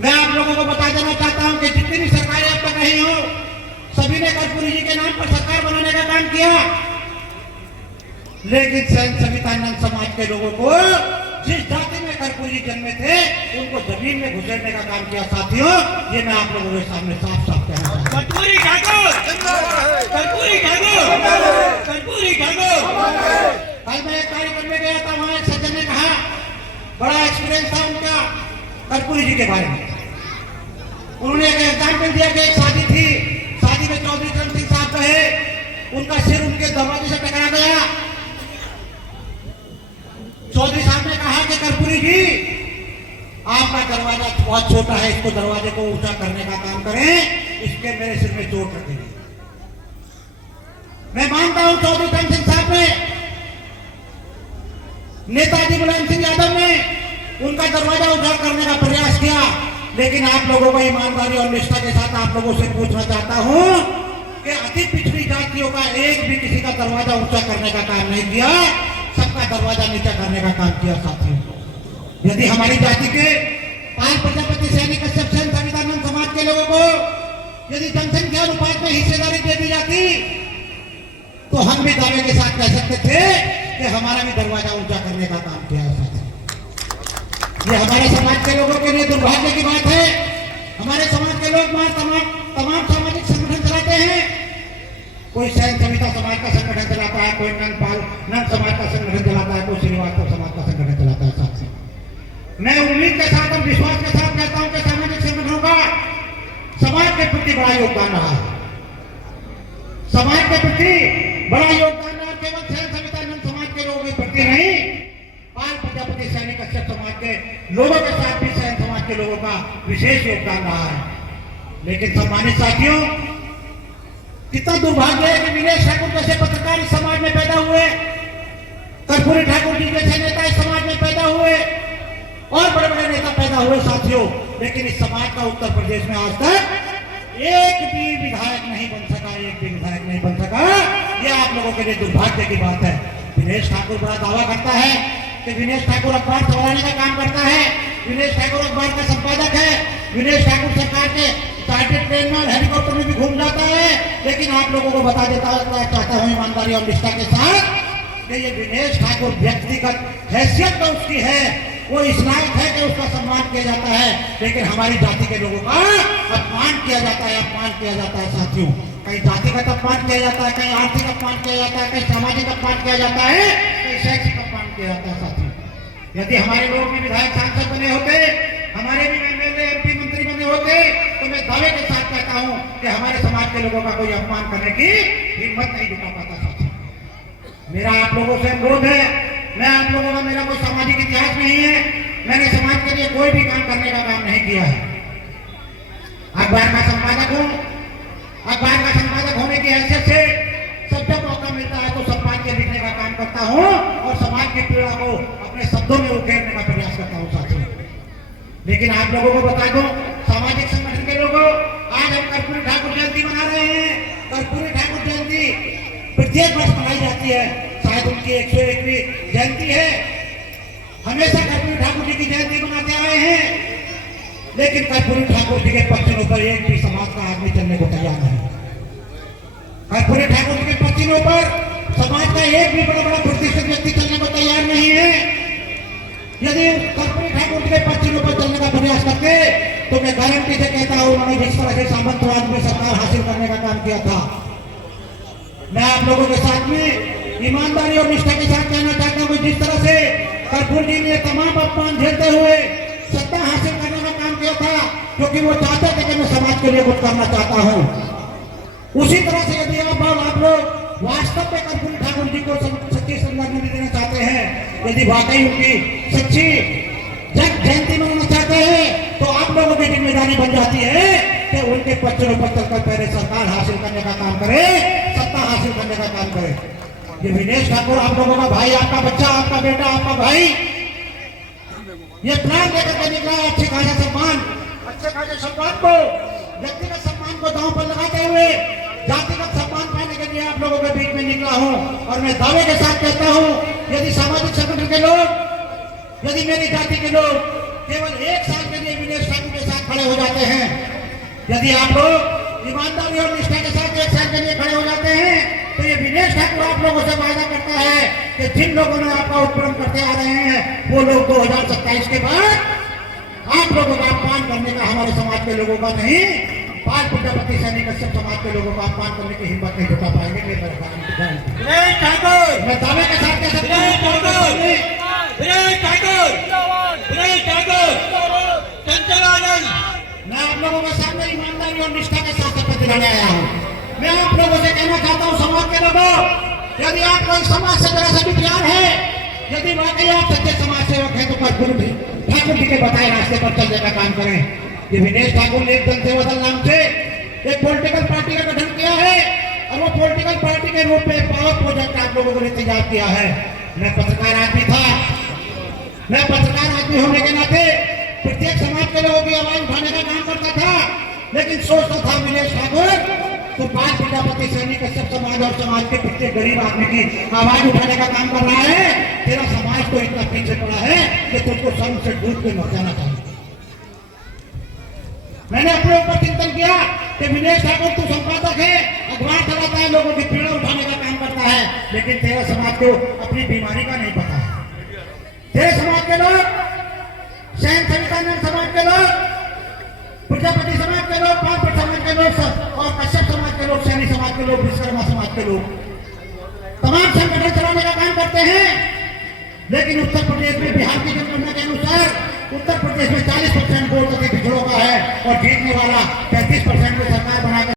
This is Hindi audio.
मैं आप लोगों को बता देना चाहता हूं कि जितनी भी सरकारें अब तक रही हो, सभी ने कर्पूरी जी के नाम पर सरकार बनाने का काम किया, लेकिन संविधानंद समाज के लोगों को जिस जाति में कर्पूरी जी जन्मे थे उनको जमीन में घुसेड़ने का काम किया। साथियों, ये मैं आप लोगों के सामने साफ साफ कहना चाहता हूं। कर्पूरी ठाकुर, कर्पूरी ठाकुर, कर्पूरी ठाकुर। कल मैं एक कार्यक्रम में गया था, वहां एक सज्जन ने कहा, बड़ा एक्सपीरियंस था उनका कर्पूरी जी के बारे में। उन्होंने एक एग्जाम्पल दिया कि एक शादी थी, शादी में चौधरी चरण सिंह साहब कहे, उनका सिर उनके दरवाजे से टकरा गया। चौधरी साहब ने कहा कि कर्पूरी जी, आपका दरवाजा बहुत छोटा है, इसको दरवाजे को ऊंचा करने का काम करें, इसके मेरे सिर में चोट रखेंगे। मैं मानता हूं चौधरी चरण सिंह साहब ने, नेताजी मुलायम सिंह यादव ने उनका दरवाजा उजाड़ करने का प्रयास किया, लेकिन आप लोगों को ईमानदारी और निष्ठा के साथ आप लोगों से पूछना चाहता हूं कि अति पिछड़ी जातियों का एक भी किसी का दरवाजा ऊंचा करने का काम नहीं किया, सबका दरवाजा नीचा करने का काम किया। साथियों, यदि हमारी जाति के 5 प्रजापति सैनिक कश्यप सेन संविधानंद समाज के लोगों को यदि जनसंख्या अनुपात में हिस्सेदारी दे दी जाती, तो हम भी दावे के साथ कह सकते थे कि हमारा भी दरवाजा ऊंचा करने का काम किया है। ये हमारे समाज के लोगों के लिए दुर्भाग्य की बात है। हमारे समाज के लोग तमाम सामाजिक संगठन चलाते हैं। कोई सैन सविता समाज का संगठन चलाता है, कोई नंद समाज का संगठन चलाता है, कोई श्रीवास्तव समाज का संगठन चलाता है। साथ मैं उम्मीद के साथ और विश्वास के साथ कहता हूं कि सामाजिक संगठनों का समाज के प्रति बड़ा योगदान रहा है। समाज के प्रति बड़ा योगदान रहा, केवल सैन सवितानंद समाज के लोगों के प्रति नहीं, 5 प्रजापति सैनिक कश्यप समाज के लोगों के साथ भी सैन समाज के लोगों का विशेष योगदान रहा है। लेकिन सम्मानित साथियों, कितना दुर्भाग्य है कि विनेश ठाकुर जैसे पत्रकार इस समाज में पैदा हुए, कर्पूरी ठाकुर जी जैसे नेता इस समाज में पैदा हुए और बड़े बड़े नेता पैदा हुए। साथियों, लेकिन इस समाज का उत्तर प्रदेश में आज तक एक भी विधायक नहीं बन सका, एक भी विधायक नहीं बन सका। यह आप लोगों के लिए दुर्भाग्य की बात है। विनेश ठाकुर बड़ा दावा करता है कि विनेश ठाकुर अखबार चलाने का काम करता है, विनेश ठाकुर अखबार का संपादक है, विनेश ठाकुर सरकार के चार्टर्ड ट्रेन में और हेलीकॉप्टर में भी घूम जाता है। लेकिन आप लोगों को बता देता चाहता हूं ईमानदारी और निष्ठा के साथ कि ये विनेश ठाकुर व्यक्तिगत हैसियत तो उसकी है, वो इस लायक है कि उसका सम्मान किया जाता है, लेकिन हमारी जाति के लोगों का अपमान किया जाता है, अपमान किया जाता है। साथियों, कहीं जातिगत अपमान किया जाता है, कहीं आर्थिक अपमान किया जाता है, कहीं सामाजिक अपमान किया जाता है, कहीं शैक्षिक अपमान किया जाता है। साथियों, यदि हमारे लोग भी विधायक सांसद बने होते, हमारे भी एमएलए एमपी मंत्री बने होते, तो मैं दावे के साथ कहता हूं कि हमारे समाज के लोगों का कोई अपमान करने की हिम्मत नहीं जुटा पाता। साथियों, मेरा आप लोगों से अनुरोध है, मैं आप लोगों का, मेरा कोई सामाजिक इतिहास नहीं है, मैंने समाज के लिए कोई भी काम करने का काम नहीं किया है। अखबार का संपादक हूं, अखबार का संपादक होने की हैसियत से सब जब मौका मिलता है तो संपादकीय लिखने का काम करता हूं और समाज की पीड़ा को अपने शब्दों में उकेरने का प्रयास करता हूं। साथियों, लेकिन आप लोगों को बता दूं, सामाजिक संगठन के लोगों, आज हम कर्पूरी ठाकुर जयंती मना रहे हैं। कर्पूरी ठाकुर जयंती प्रत्येक वर्ष मनाई जाती है, शायद उनकी 101वीं जयंती है। हमेशा कर्पूरी ठाकुर जी की जयंती मनाते आए हैं, लेकिन कर्पूरी ठाकुर जी के पक्षों पर एक भी समाज का आदमी चलने को तैयार नहीं। कर्पूरी ठाकुर जी के पक्षों पर समाज का एक भी बड़ा प्रतिष्ठित व्यक्ति चलने को तैयार नहीं है। यदि कर्पूरी ठाकुर जी के पक्षों पर चलने का प्रयास करते तो मैं गारंटी से कहता हूं, उन्होंने जिस तरह से सामंतवाद में सरकार हासिल करने का काम किया था, मैं आप लोगों के साथ में ईमानदारी और निष्ठा के साथ कहना चाहता हूं, जिस तरह से कर्पूरी जी ने तमाम अपमान झेलते हुए सत्ता हासिल करने का काम किया था, क्योंकि वो चाहते थे कि मैं समाज के लिए कुछ करना चाहता हूं, उसी तरह से यदि आप लोग वास्तव में कर्पूरी ठाकुर जी को सच्ची श्रद्धांजलि देना चाहते हैं, यदि वाकई उनकी सच्ची जयंती मनाना चाहते हैं, तो आप लोगों की जिम्मेदारी बन जाती है कि उनके पक्षों पर चलकर पहले सरकार हासिल करने का काम करे, सत्ता हासिल करने का काम करे। ये विनेश ठाकुर आप लोगों का भाई, आपका बच्चा, आपका बेटा, आपका भाई, ये प्लान लेकर के निकला अच्छे खासे सम्मान को, व्यक्तिगत सम्मान को दांव पर लगाते हुए जातिगत सम्मान पाने के लिए आप लोगों के बीच में निकला हूं। और मैं दावे के साथ कहता हूं, यदि सामाजिक संगठन के लोग, यदि मेरी जाति के लोग केवल 1 साल के लिए विनेश ठाकुर के साथ खड़े हो जाते हैं। यदि आप लोग ईमानदारी और निष्ठा के साथ 1 साल के लिए खड़े हो जाते हैं तो ये विनेश ठाकुर आप लोगों से वादा करता है कि जिन लोगों ने आपका उत्पीड़न करते आ रहे हैं वो लोग 2027 के बाद आप लोगों का अपमान करने का, हमारे समाज के लोगों का नहीं, पाल प्रजापति सैनिक कश्यप समाज के लोगों का अपमान करने की हिम्मत नहीं जुटा पाएंगे। विनेश ठाकुर, मैं दावे के साथ कह सकता हूं, विनेश ठाकुर, विनेश ठाकुर, चंचल आनंद। मैं आप लोगों के सामने ईमानदारी और निष्ठा के साथ शपथ दिलाने आया हूँ। मैं आप लोगों से कहना चाहता हूँ, समाज के लोगों, यदि आपको इस समाज से जरा सा भी प्यार है, यदि वाकई आप सच्चे समाज सेवक हैं तो गुरु ठाकुर जी के बताए रास्ते पर चलने का काम करें। ये विनेश ठाकुर ने एक जन सेवा दल नाम से एक पॉलिटिकल पार्टी का गठन किया है और वो पॉलिटिकल पार्टी के रूप में बहुत प्रोजेक्ट आप लोगों को इंतजार किया है। मैं पत्रकार आदमी था, मैं पत्रकार आदमी होने के नाते प्रत्येक समाज के लोगों की आवाज उठाने का काम करता था, लेकिन सोचता था विनेश ठाकुर तो पाल प्रजापति सैनिक कश्यप समाज और समाज के प्रत्येक गरीब आदमी की आवाज उठाने का काम कर रहा है। तेरा समाज तो इतना पीछे पड़ा है कि तुझको शर्म से डूब के मर जाना चाहिए। मैंने अपने ऊपर चिंतन किया कि विनेश ठाकुर तू संपादक है, अखबार चलाता है, लोगों की पीड़ा उठाने का काम करता है, लेकिन तेरा समाज को अपनी बीमारी का नहीं पता है। तेरे समाज के लोग, सैन सवितानंद समाज के लोग, प्रजापति समाज के लोग, पाल समाज के लोग और कश्यप समाज के लोग, सैनी समाज के लोग, विश्वकर्मा समाज के लोग तमाम संगठन चलाने का काम करते हैं। लेकिन उत्तर प्रदेश में, बिहार की जनगणना के अनुसार उत्तर प्रदेश में 40% वोट पिछड़ों का है और जीतने वाला 35% में सरकार बना